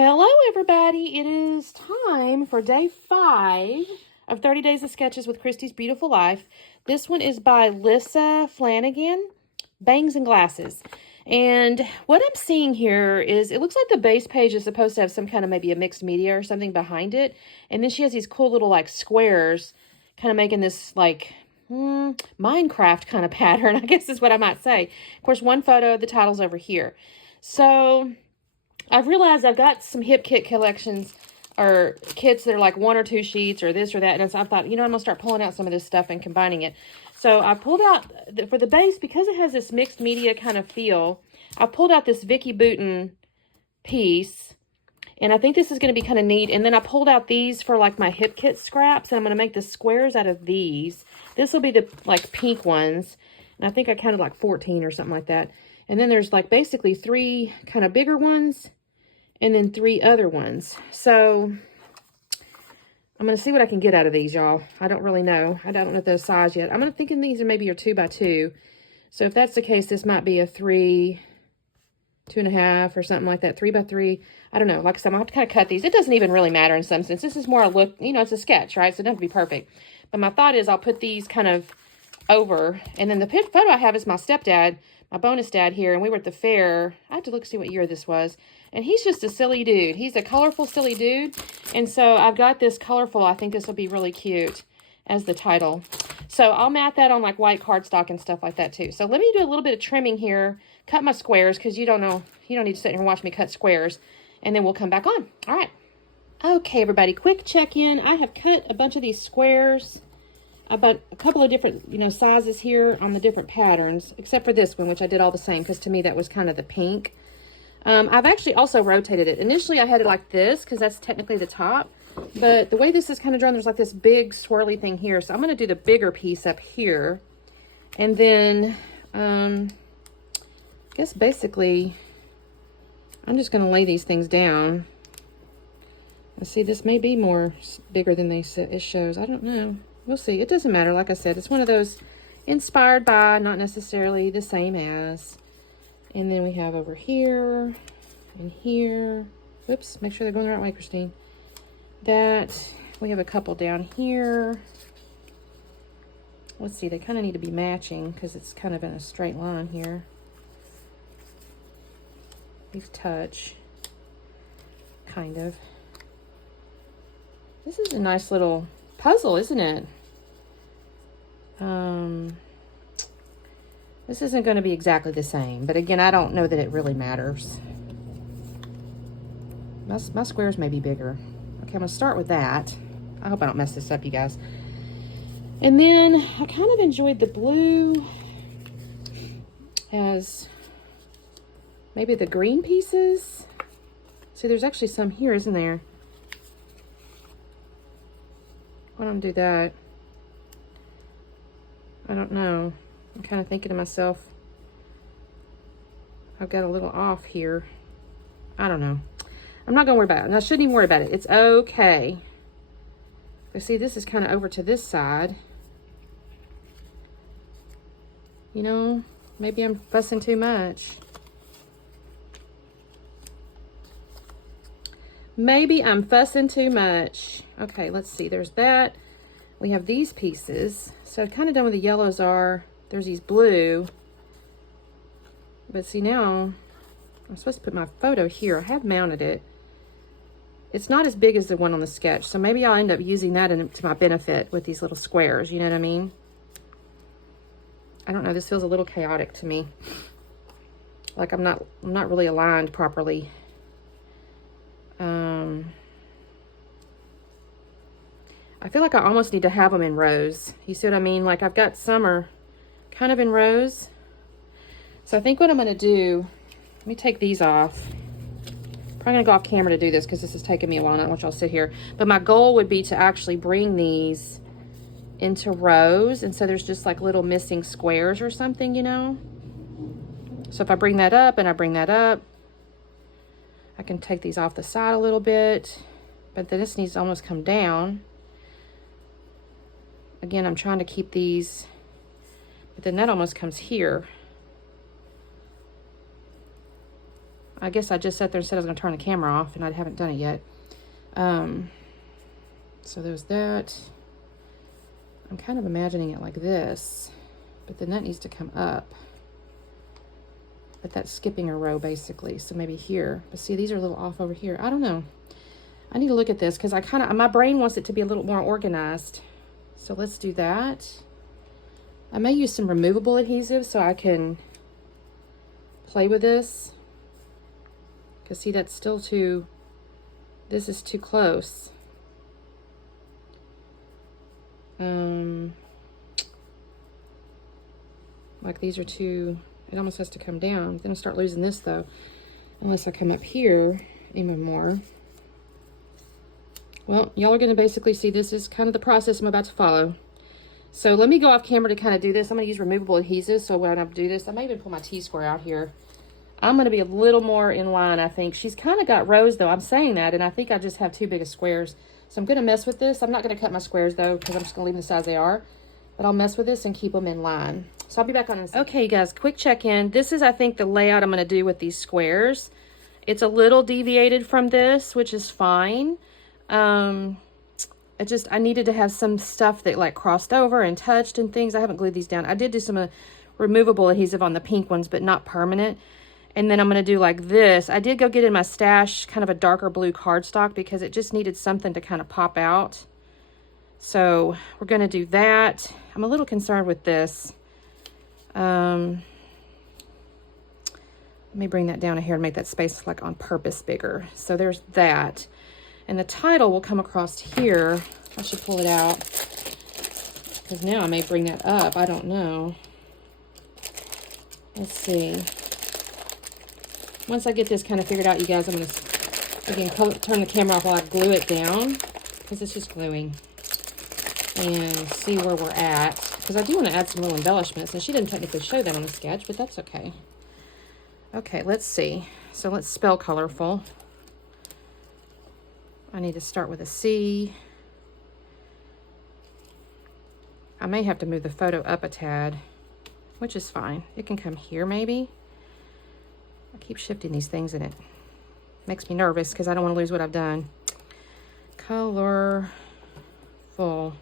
Hello, everybody. It is time for day 5 of 30 Days of Sketches with Christy's Beautiful Life. This one is by Lissa Flanagan, Bangs and Glasses. And what I'm seeing here is it looks like the base page is supposed to have some kind of maybe a mixed media or something behind it. And then she has these cool little like squares kind of making this like Minecraft kind of pattern, I guess is what I might say. Of course, one photo, the title's over here. So I've realized I've got some hip kit collections or kits that are like 1 or 2 sheets or this or that. And so I thought, I'm going to start pulling out some of this stuff and combining it. So I pulled out, for the base, because it has this mixed media kind of feel, I pulled out this Vicky Bouton piece. And I think this is going to be kind of neat. And then I pulled out these for like my hip kit scraps. And I'm going to make the squares out of these. This will be the like pink ones. And I think I counted like 14 or something like that. And then there's like basically 3 kind of bigger ones. And then 3 other ones. So I'm going to see what I can get out of these, y'all. I don't really know. I don't know the size yet. I'm thinking these are maybe 2 by 2. So if that's the case, this might be a 3, 2.5 or something like that. 3 by 3. I don't know. Like I said, I'm going to have to kind of cut these. It doesn't even really matter in some sense. This is more a look, it's a sketch, right? So it doesn't have to be perfect. But my thought is I'll put these kind of over. And then the photo I have is my stepdad, my bonus dad here. And we were at the fair. I have to look see what year this was. And he's just a silly dude. He's a colorful, silly dude. And so I've got this colorful. I think this will be really cute as the title. So I'll mat that on like white cardstock and stuff like that too. So let me do a little bit of trimming here. Cut my squares because you don't need to sit here and watch me cut squares. And then we'll come back on. All right. Okay, everybody. Quick check-in. I have cut a bunch of these squares. About a couple of different, sizes here on the different patterns. Except for this one, which I did all the same because to me that was kind of the pink. I've actually also rotated it. Initially, I had it like this because that's technically the top. But the way this is kind of drawn, there's like this big swirly thing here. So I'm going to do the bigger piece up here. And then, I guess basically, I'm just going to lay these things down. And see, this may be more bigger than it shows. I don't know. We'll see. It doesn't matter. Like I said, it's one of those inspired by, not necessarily the same as. And then we have over here and here. Whoops, make sure they're going the right way, Christine. That, we have a couple down here. Let's see, they kind of need to be matching because it's kind of in a straight line here. These touch, kind of. This is a nice little puzzle, isn't it? This isn't going to be exactly the same, but again, I don't know that it really matters. My squares may be bigger. Okay, I'm going to start with that. I hope I don't mess this up, you guys. And then I kind of enjoyed the blue as maybe the green pieces. See, there's actually some here, isn't there? Why don't I do that? I don't know. I'm kind of thinking to myself, I've got a little off here. I don't know. I'm not going to worry about it. And I shouldn't even worry about it. It's okay. But see, this is kind of over to this side. Maybe I'm fussing too much. Maybe I'm fussing too much. Okay, let's see. There's that. We have these pieces. So I've kind of done what the yellows are. There's these blue. But see now, I'm supposed to put my photo here. I have mounted it. It's not as big as the one on the sketch. So maybe I'll end up using that to my benefit with these little squares. You know what I mean? I don't know. This feels a little chaotic to me. Like I'm not really aligned properly. I feel like I almost need to have them in rows. You see what I mean? Like I've got some are kind of in rows. So I think what I'm going to do, let me take these off. Probably going to go off camera to do this because this is taking me a while. I don't want y'all to sit here. But my goal would be to actually bring these into rows. And so there's just like little missing squares or something, So if I bring that up and I bring that up, I can take these off the side a little bit. But then this needs to almost come down. Again, I'm trying to keep these, but then that almost comes here. I guess I just sat there and said I was going to turn the camera off, and I haven't done it yet. So there's that. I'm kind of imagining it like this, but then that needs to come up. But that's skipping a row, basically. So maybe here. But see, these are a little off over here. I don't know. I need to look at this because my brain wants it to be a little more organized. So let's do that. I may use some removable adhesive so I can play with this. Because see, that's still this is too close. Like these are too, it almost has to come down. I'm gonna start losing this though, unless I come up here even more. Well, y'all are gonna basically see this is kind of the process I'm about to follow. So let me go off camera to kind of do this. I'm gonna use removable adhesive, so when I do this, I may even pull my T-square out here. I'm gonna be a little more in line, I think. She's kind of got rows though, I'm saying that, and I think I just have too big of squares. So I'm gonna mess with this. I'm not gonna cut my squares though, because I'm just gonna leave them the size they are. But I'll mess with this and keep them in line. So I'll be back on this. Okay, you guys, quick check-in. This is, I think, the layout I'm gonna do with these squares. It's a little deviated from this, which is fine. I needed to have some stuff that like crossed over and touched and things. I haven't glued these down. I did do some removable adhesive on the pink ones, but not permanent. And then I'm going to do like this. I did go get in my stash kind of a darker blue cardstock because it just needed something to kind of pop out. So we're going to do that. I'm a little concerned with this. Let me bring that down here and make that space like on purpose bigger. So there's that. And the title will come across here. I should pull it out because now I may bring that up. I don't know. Let's see. Once I get this kind of figured out, you guys, I'm going to, again, turn the camera off while I glue it down because it's just gluing. And see where we're at. Because I do want to add some little embellishments. And she didn't technically show that on the sketch, but that's okay. Okay, let's see. So let's spell colorful. I need to start with a C. I may have to move the photo up a tad, which is fine. It can come here maybe. I keep shifting these things and it makes me nervous because I don't want to lose what I've done. Colorful. Oh,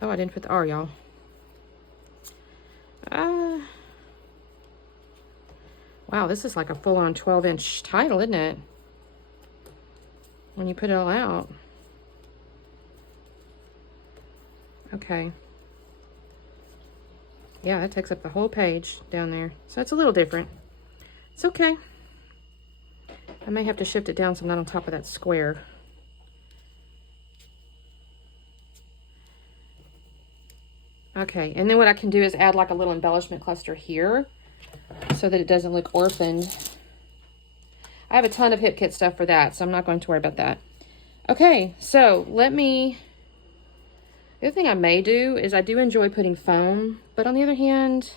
I didn't put the R, y'all. Wow, this is like a full-on 12-inch title, isn't it? When you put it all out. Okay. Yeah, that takes up the whole page down there. So it's a little different. It's okay. I may have to shift it down so I'm not on top of that square. Okay, and then what I can do is add like a little embellishment cluster here so that it doesn't look orphaned. I have a ton of Hip Kit stuff for that, so I'm not going to worry about that. Okay, so the other thing I may do is I do enjoy putting foam, but on the other hand,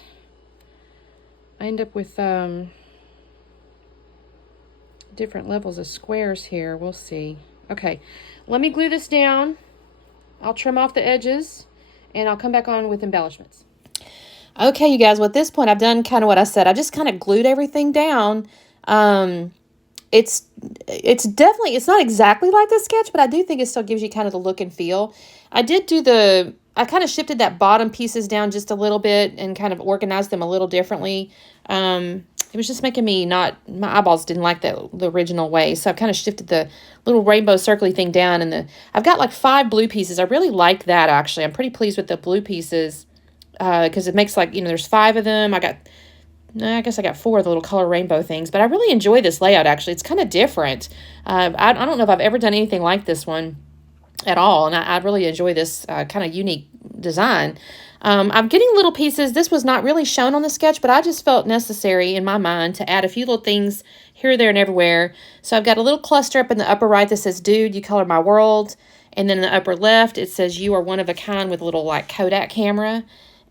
I end up with different levels of squares here. We'll see. Okay, let me glue this down. I'll trim off the edges and I'll come back on with embellishments. Okay, you guys, well, at this point, I've done kind of what I said. I just kind of glued everything down. It's definitely, it's not exactly like the sketch, but I do think it still gives you kind of the look and feel. I kind of shifted that bottom pieces down just a little bit and kind of organized them a little differently. It was just making me my eyeballs didn't like the original way. So I've kind of shifted the little rainbow circly thing down, and I've got like 5 blue pieces. I really like that, actually. I'm pretty pleased with the blue pieces because it makes like, there's 5 of them. I guess I got 4 of the little color rainbow things, but I really enjoy this layout, actually. It's kind of different. I don't know if I've ever done anything like this one at all, and I really enjoy this kind of unique design. I'm getting little pieces. This was not really shown on the sketch, but I just felt necessary in my mind to add a few little things here, there, and everywhere. So I've got a little cluster up in the upper right that says, "Dude, you color my world." And then in the upper left, it says, "You are one of a kind," with a little like Kodak camera.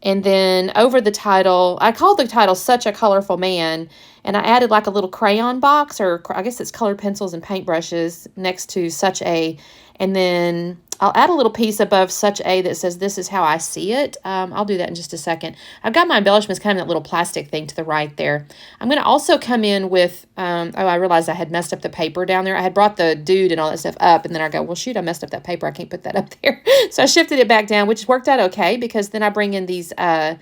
And then over the title, I called the title "Such a Colorful Man," and I added like a little crayon box, or I guess it's colored pencils and paintbrushes next to "Such a," And then I'll add a little piece above such a that says, this is how I see it. I'll do that in just a second. I've got my embellishments kind of that little plastic thing to the right there. I'm going to also come in with, oh, I realized I had messed up the paper down there. I had brought the dude and all that stuff up, and then I go, well, shoot, I messed up that paper. I can't put that up there. So I shifted it back down, which worked out okay, because then I bring in these, well,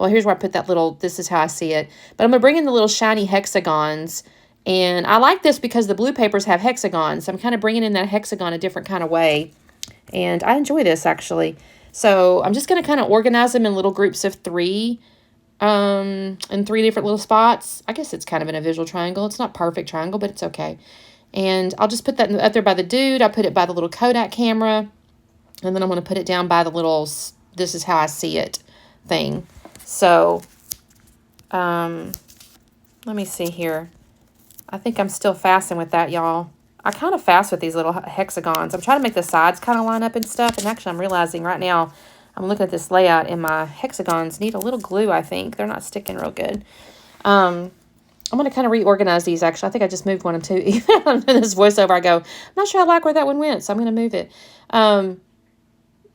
here's where I put that little, this is how I see it. But I'm going to bring in the little shiny hexagons. And I like this because the blue papers have hexagons. So I'm kind of bringing in that hexagon a different kind of way. And I enjoy this, actually. So I'm just going to kind of organize them in little groups of 3, in 3 different little spots. I guess it's kind of in a visual triangle. It's not perfect triangle, but it's okay. And I'll just put that up there by the dude. I put it by the little Kodak camera. And then I'm going to put it down by the little, this is how I see it thing. So, let me see here. I think I'm still fastening with that, y'all. I kind of fast with these little hexagons. I'm trying to make the sides kind of line up and stuff. And actually, I'm realizing right now, I'm looking at this layout, and my hexagons need a little glue, I think. They're not sticking real good. I'm going to kind of reorganize these, actually. I think I just moved 1 and 2. Even on this voiceover, I go, I'm not sure I like where that one went, so I'm going to move it.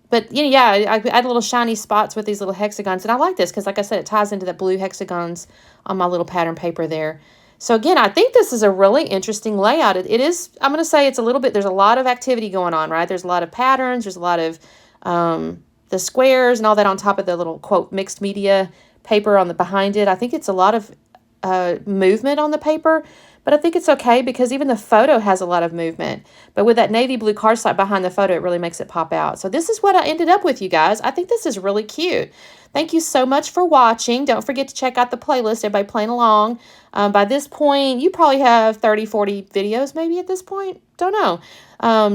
But, you know, yeah, I add little shiny spots with these little hexagons. And I like this because, like I said, it ties into the blue hexagons on my little pattern paper there. So again, I think this is a really interesting layout. It is, I'm going to say it's a little bit, there's a lot of activity going on, right? There's a lot of patterns. There's a lot of the squares and all that on top of the little, quote, mixed media paper on the behind it. I think it's a lot of movement on the paper, but I think it's okay because even the photo has a lot of movement. But with that navy blue cardstock behind the photo, it really makes it pop out. So this is what I ended up with, you guys. I think this is really cute. Thank you so much for watching. Don't forget to check out the playlist. Everybody playing along. By this point, you probably have 30, 40 videos maybe at this point. Don't know.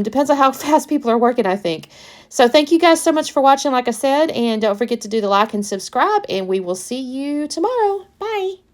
Depends on how fast people are working, I think. So thank you guys so much for watching, like I said. And don't forget to do the like and subscribe. And we will see you tomorrow. Bye.